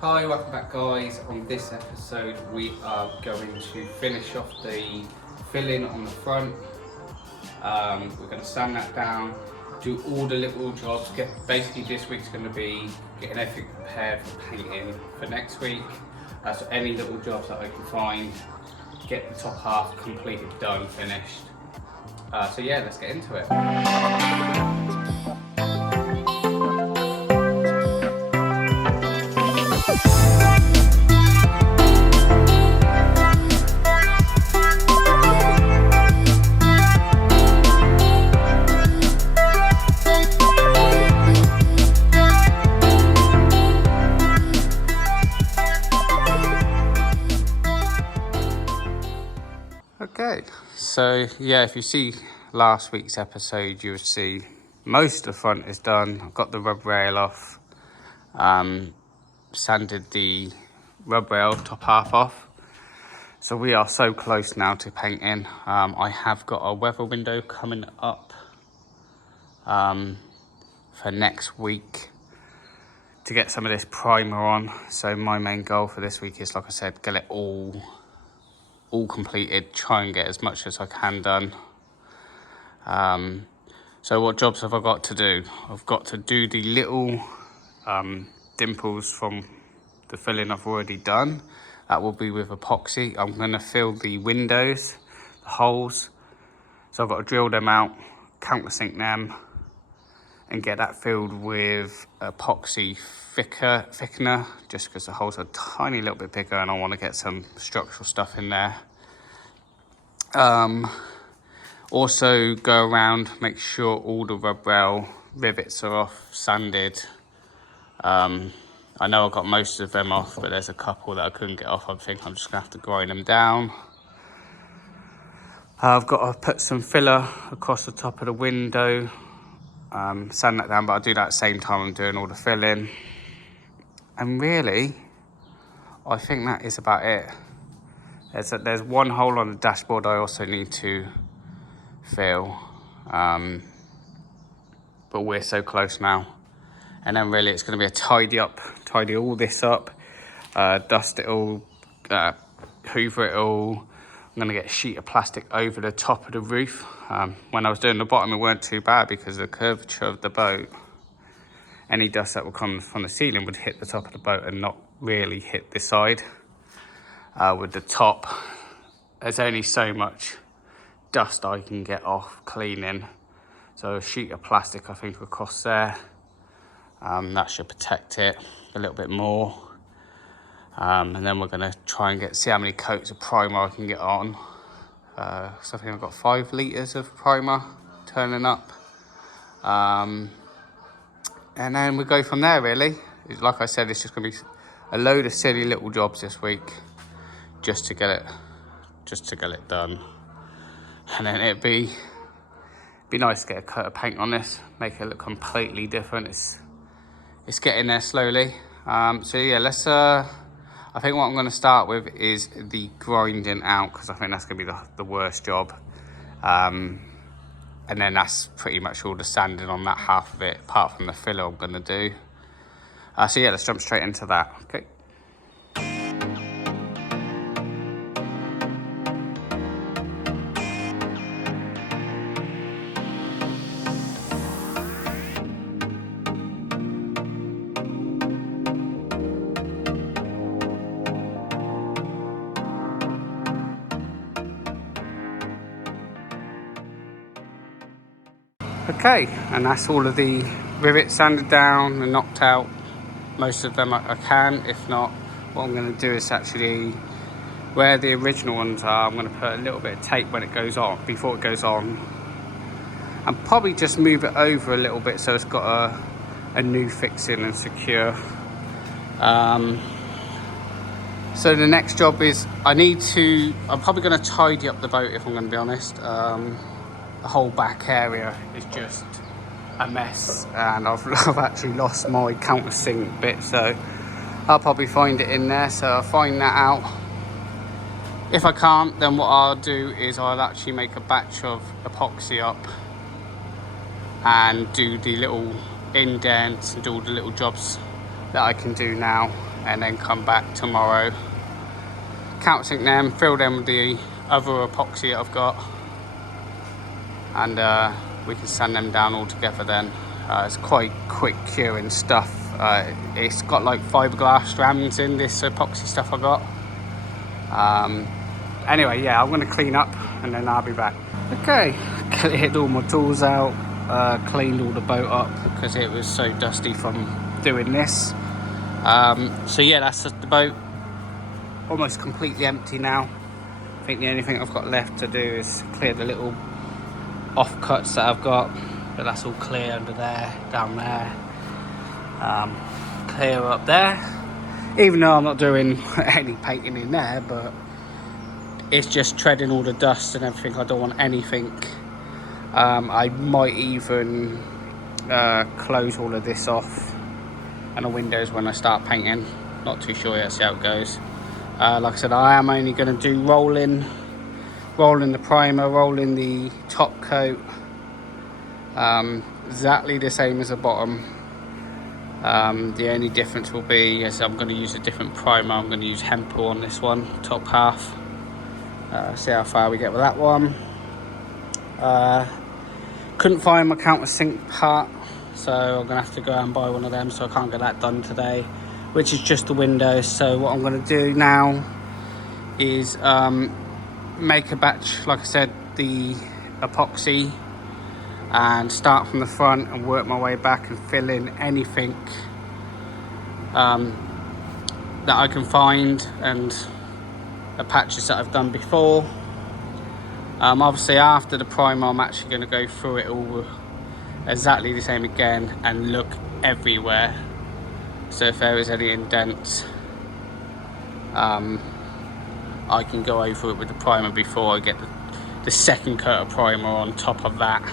Hi, welcome back guys. On this episode we are going to finish off the filling on the front. We're going to sand that down, do all the little jobs. Basically this week's going to be getting everything prepared for painting for next week. So any little jobs that I can find, get the top half completed, done, finished. So yeah, let's get into it. Okay, so yeah, if you see last week's episode, you'll see most of the front is done. I've got the rub rail off, sanded the rub rail top half off. So we are so close now to painting. I have got a weather window coming up for next week to get some of this primer on. So my main goal for this week is, like I said, get it all completed, try and get as much as I can done. So what jobs have I got to do? I've got to do the little dimples from the filling I've already done. That will be with epoxy. I'm going to fill the windows, the holes. So I've got to drill them out, countersink them, and get that filled with epoxy thickener, just because the holes are a tiny little bit bigger and I want to get some structural stuff in there. Also go around, make sure all the rub rail rivets are off, sanded. I know I got most of them off, but there's a couple that I couldn't get off. I think I'm just gonna have to grind them down. I've got to put some filler across the top of the window, sand that down, but I'll do that at the same time I'm doing all the filling. And really, I think that is about it. There's one hole on the dashboard I also need to fill, but we're so close now. And then really it's going to be a tidy all this up, dust it all, hoover it all. I'm going to get a sheet of plastic over the top of the roof. When I was doing the bottom, it weren't too bad because of the curvature of the boat. Any dust that would come from the ceiling would hit the top of the boat and not really hit this side. With the top, there's only so much dust I can get off cleaning. So a sheet of plastic, I think, across there. That should protect it a little bit more. And then we're gonna try and see how many coats of primer I can get on. So I think I've got 5 litres of primer turning up. And then we go from there, really. Like I said, it's just gonna be a load of silly little jobs this week, just to get it done. And then it'd be nice to get a coat of paint on this, make it look completely different. It's getting there slowly. So yeah, I think what I'm going to start with is the grinding out, because I think that's going to be the worst job. And then that's pretty much all the sanding on that half of it, apart from the filler I'm going to do. So yeah, let's jump straight into that. Okay. Okay, and that's all of the rivets sanded down and knocked out. Most of them I can. If not, what I'm going to do is actually, where the original ones are, I'm going to put a little bit of tape when it goes on, before it goes on, and probably just move it over a little bit so it's got a new fixing and secure. So the next job is I'm probably going to tidy up the boat, if I'm going to be honest. The whole back area is just a mess, and I've actually lost my countersink bit, so I'll probably find it in there. So I'll find that out. If I can't, then what I'll do is I'll actually make a batch of epoxy up and do the little indents and do all the little jobs that I can do now. and then come back tomorrow, countersink them, fill them with the other epoxy that I've got, and we can sand them down all together then. It's quite quick curing stuff. It's got like fiberglass strands in this epoxy stuff I got. Anyway, yeah, I'm going to clean up and then I'll be back. Okay, cleared all my tools out, cleaned all the boat up because it was so dusty from doing this. So yeah, that's just the boat, almost completely empty now. I think the only thing I've got left to do is clear the little offcuts that I've got, but that's all clear under there, down there, clear up there, even though I'm not doing any painting in there, but it's just treading all the dust and everything. I don't want anything. I might even close all of this off and the windows when I start painting. Not too sure yet, see how it goes. Like I said, I am only going to do rolling the primer, rolling the top coat, exactly the same as the bottom. The only difference will be is I'm going to use a different primer. I'm going to use Hempel on this one, top half. See how far we get with that one. Couldn't find my countersink part, so I'm going to have to go out and buy one of them, so I can't get that done today, which is just the windows. So what I'm going to do now is make a batch, like I said, the epoxy, and start from the front and work my way back and fill in anything that I can find, and the patches that I've done before. Obviously after the primer I'm actually going to go through it all exactly the same again and look everywhere, so if there is any indents I can go over it with the primer before I get the second coat of primer on top of that,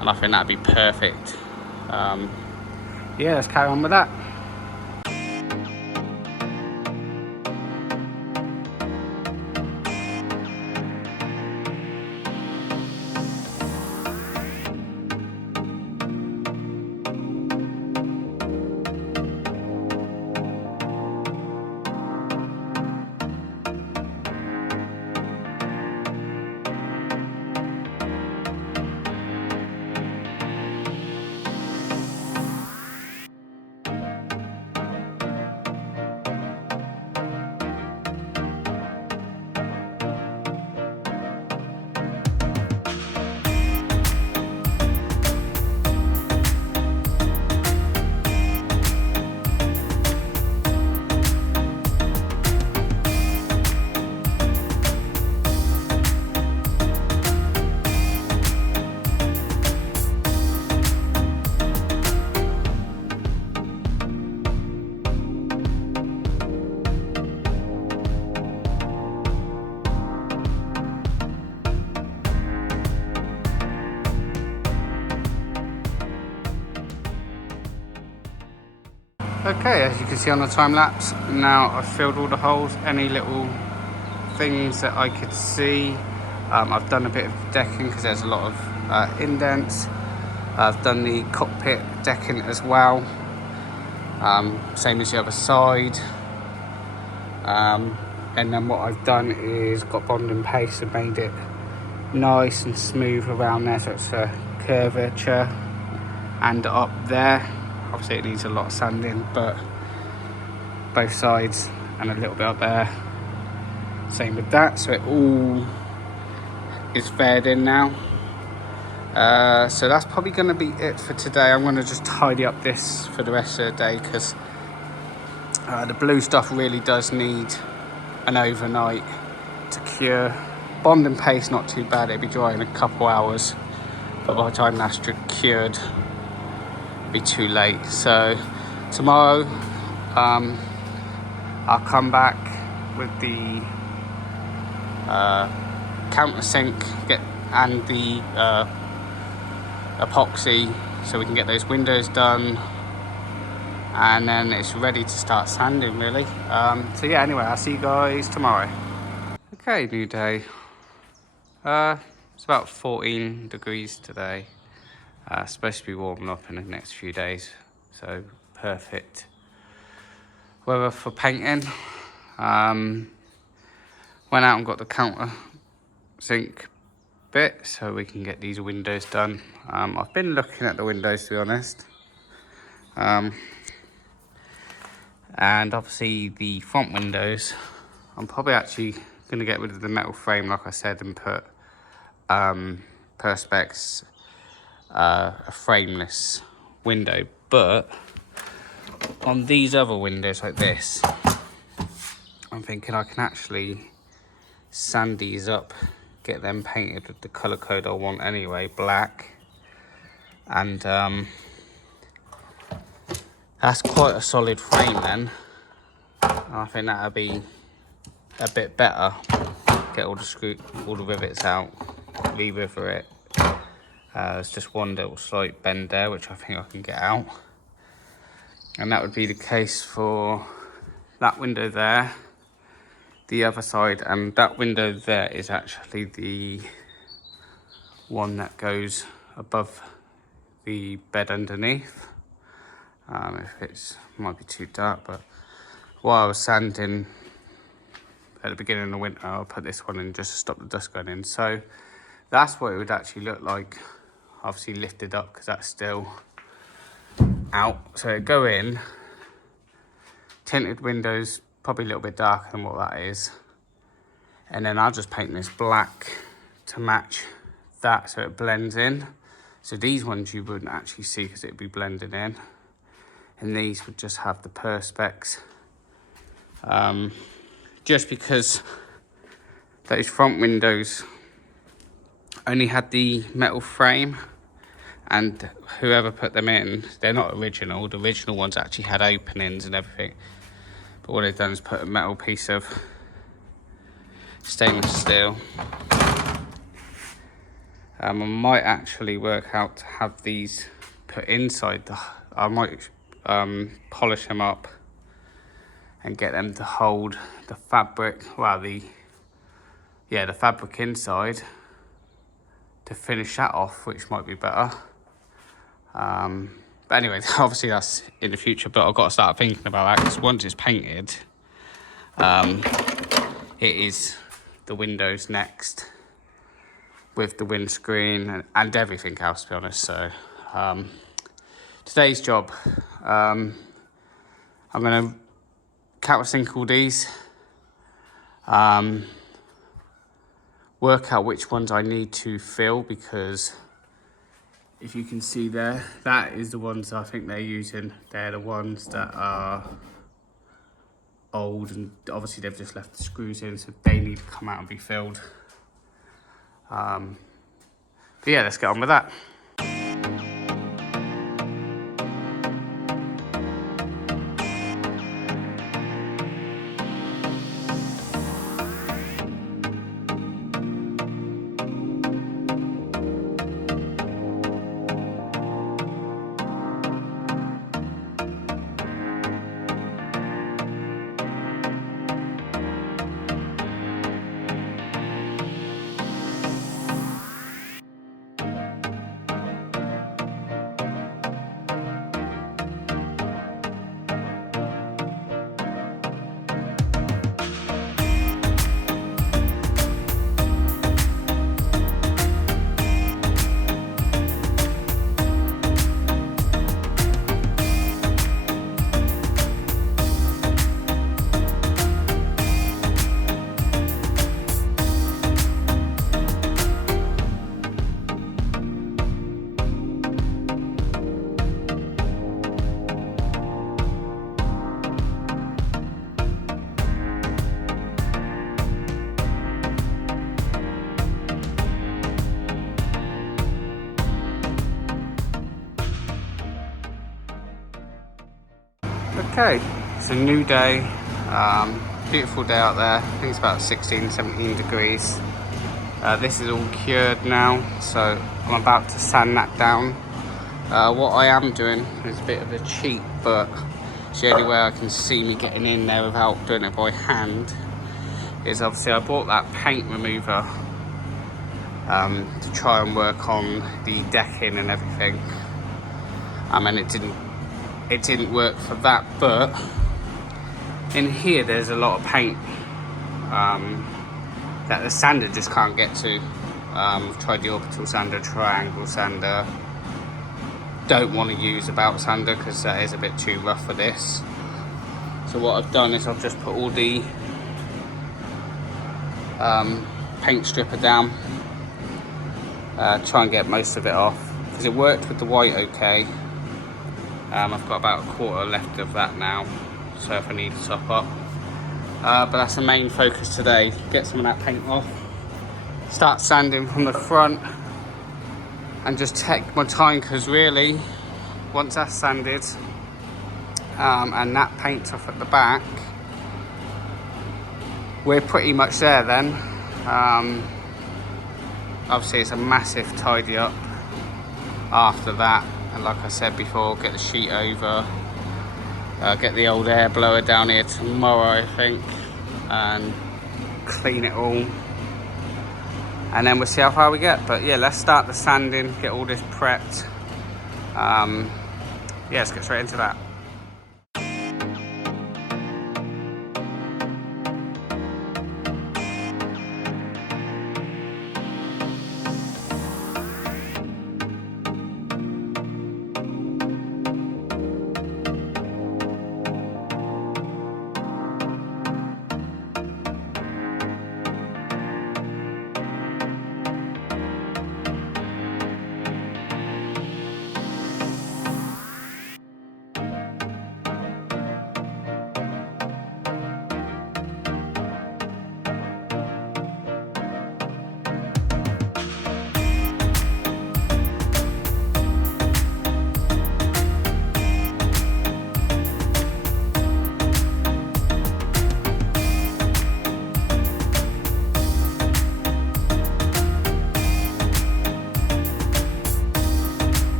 and I think that'd be perfect. Yeah, let's carry on with that. Okay, as you can see on the time lapse, now I've filled all the holes, any little things that I could see. I've done a bit of decking because there's a lot of indents. I've done the cockpit decking as well, same as the other side. And then what I've done is got bonding paste and made it nice and smooth around there, so it's a curvature, and up there. Obviously it needs a lot of sanding, but both sides and a little bit up there, same with that, so it all is fared in now. So that's probably going to be it for today. I'm going to just tidy up this for the rest of the day because the blue stuff really does need an overnight to cure. Bonding paste not too bad, it'll be dry in a couple hours, but by the time that's cured be too late. So tomorrow I'll come back with the countersink and the epoxy, so we can get those windows done, and then it's ready to start sanding really. So yeah, anyway, I'll see you guys tomorrow. Okay, new day. It's about 14 degrees today. Supposed to be warming up in the next few days, so perfect. weather for painting. Went out and got the counter sink bit so we can get these windows done. I've been looking at the windows, to be honest. And obviously the front windows, I'm probably actually going to get rid of the metal frame, like I said, and put Perspex a frameless window. But on these other windows like this, I'm thinking I can actually sand these up, get them painted with the colour code I want anyway, black. And that's quite a solid frame then. I think that'll be a bit better. Get all the rivets out, re-rivet it. There's just one little slight bend there, which I think I can get out. And that would be the case for that window there, the other side, and that window there is actually the one that goes above the bed underneath. If it's might be too dark, but while I was sanding at the beginning of the winter, I'll put this one in just to stop the dust going in. So that's what it would actually look like, obviously lifted up because that's still out. So it'd go in, tinted windows, probably a little bit darker than what that is. And then I'll just paint this black to match that so it blends in. So these ones you wouldn't actually see because it'd be blended in. And these would just have the Perspex. Just because those front windows only had the metal frame, and whoever put them in, they're not original. The original ones actually had openings and everything. But what they've done is put a metal piece of stainless steel. I might actually work out to have these put inside I might polish them up and get them to hold the fabric, well the fabric inside, to finish that off, which might be better. But anyway, obviously that's in the future, but I've got to start thinking about that, because once it's painted, it is the windows next, with the windscreen and everything else, to be honest. So today's job, I'm going to countersink all these, work out which ones I need to fill, because if you can see there, that is the ones I think they're using. They're the ones that are old, and obviously they've just left the screws in, so they need to come out and be filled. But yeah, let's get on with that. Okay, it's a new day, beautiful day out there. I think it's about 16, 17 degrees. This is all cured now, so I'm about to sand that down. What I am doing is a bit of a cheat, but it's the only way I can see me getting in there without doing it by hand, is obviously I bought that paint remover to try and work on the decking and everything. And it didn't work for that, but In here there's a lot of paint that the sander just can't get to. I've tried the orbital sander, triangle sander. Don't want to use a belt sander because that is a bit too rough for this. So what I've done is I've just put all the paint stripper down, try and get most of it off, because it worked with the white okay. I've got about a quarter left of that now, so if I need to top up. But that's the main focus today, get some of that paint off, start sanding from the front, and just take my time, because really, once that's sanded, and that paint's off at the back, we're pretty much there then. Obviously it's a massive tidy up after that, and like I said before, get the sheet over, get the old air blower down here tomorrow I think, and clean it all, and then we'll see how far we get. But yeah, let's start the sanding, get all this prepped. Yeah, let's get straight into that.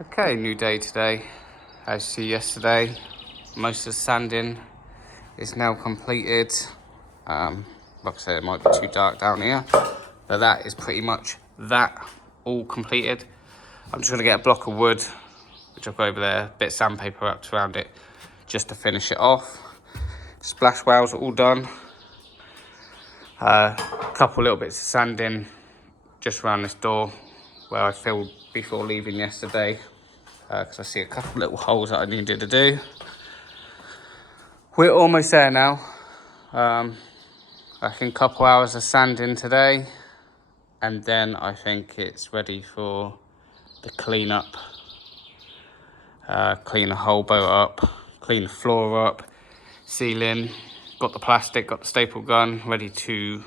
Okay, new day today. As you see yesterday, most of the sanding is now completed. Like I said, it might be too dark down here, but that is pretty much that all completed. I'm just gonna get a block of wood, which I've got over there, a bit of sandpaper wrapped around it, just to finish it off. Splash wells are all done. A couple little bits of sanding just around this door where I filled before leaving yesterday, because I see a couple little holes that I needed to do. We're almost there now. I think a couple hours of sanding today, and then I think it's ready for the clean up. Clean the whole boat up, clean the floor up, ceiling, got the plastic, got the staple gun ready to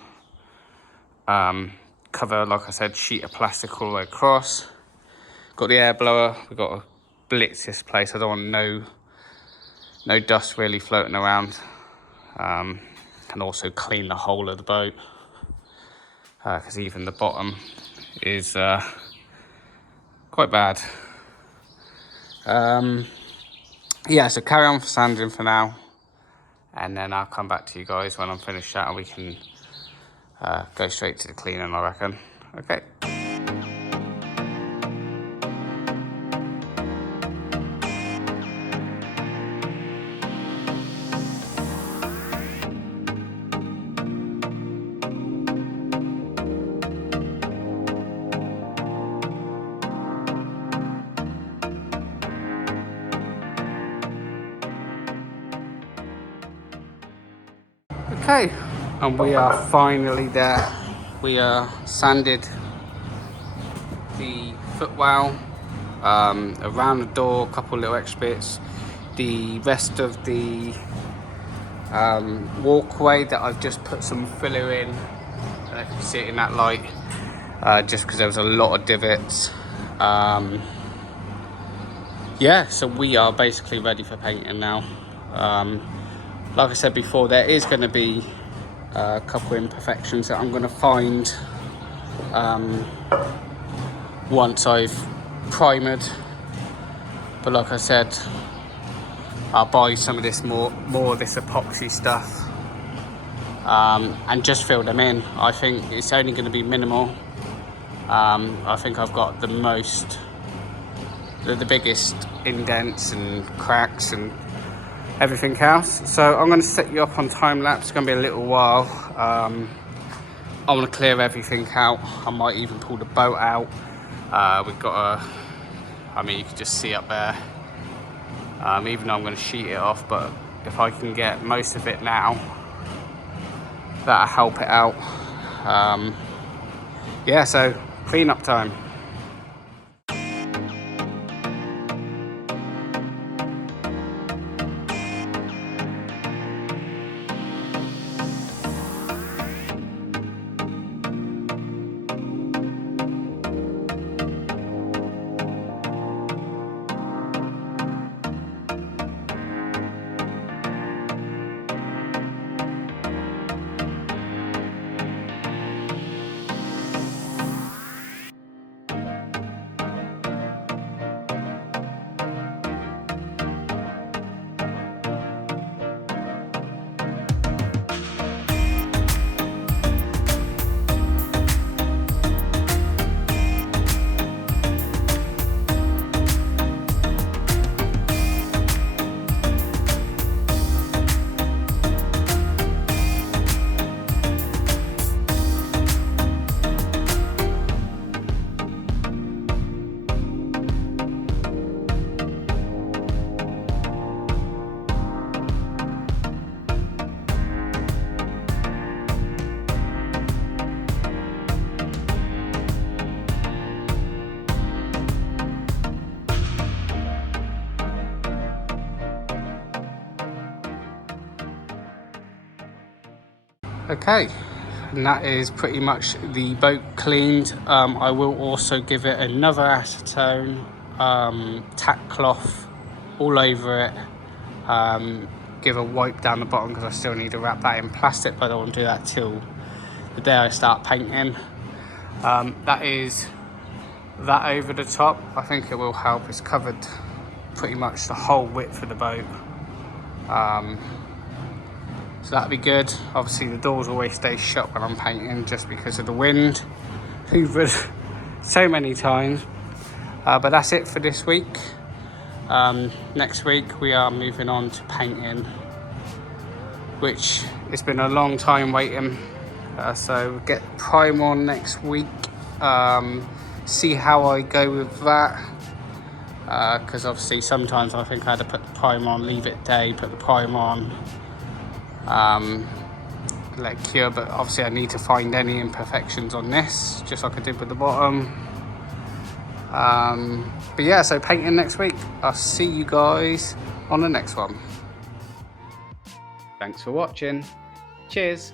cover, like I said, sheet of plastic all the way across. Got the air blower, we've got to blitz this place. I don't want no dust really floating around. And also clean the whole of the boat, because even the bottom is quite bad. Yeah, so carry on for sanding for now, and then I'll come back to you guys when I'm finished that, and we can go straight to the cleaning, I reckon. Okay. Okay, and we are finally there. We sanded the footwell, around the door, a couple little extra bits. The rest of the walkway that I've just put some filler in. I don't know if you can see it in that light, just because there was a lot of divots. Yeah, so we are basically ready for painting now. Like I said before, there is going to be a couple imperfections that I'm going to find once I've primered, but like I said, I'll buy some of this more of this epoxy stuff and just fill them in. I think it's only going to be minimal. I think I've got the biggest indents and cracks and everything else. So I'm going to set you up on time lapse. It's going to be a little while. I want to clear everything out. I might even pull the boat out. We've got I mean, you can just see up there, even though I'm going to sheet it off, but if I can get most of it now, that'll help it out. Yeah, so clean up time. Okay, and that is pretty much the boat cleaned. I will also give it another acetone, tack cloth all over it, give a wipe down the bottom because I still need to wrap that in plastic, but I don't want to do that till the day I start painting. That is that over the top. I think it will help. It's covered pretty much the whole width of the boat. So that'd be good. Obviously the doors always stay shut when I'm painting just because of the wind. Hoovered so many times. But that's it for this week. Next week we are moving on to painting, which it's been a long time waiting. So get prime on next week. See how I go with that. Because obviously sometimes I think I had to put the prime on, leave it day, put the prime on. Let it cure, but obviously I need to find any imperfections on this, just like I did with the bottom. But yeah, so painting next week. I'll see you guys on the next one. Thanks for watching. Cheers.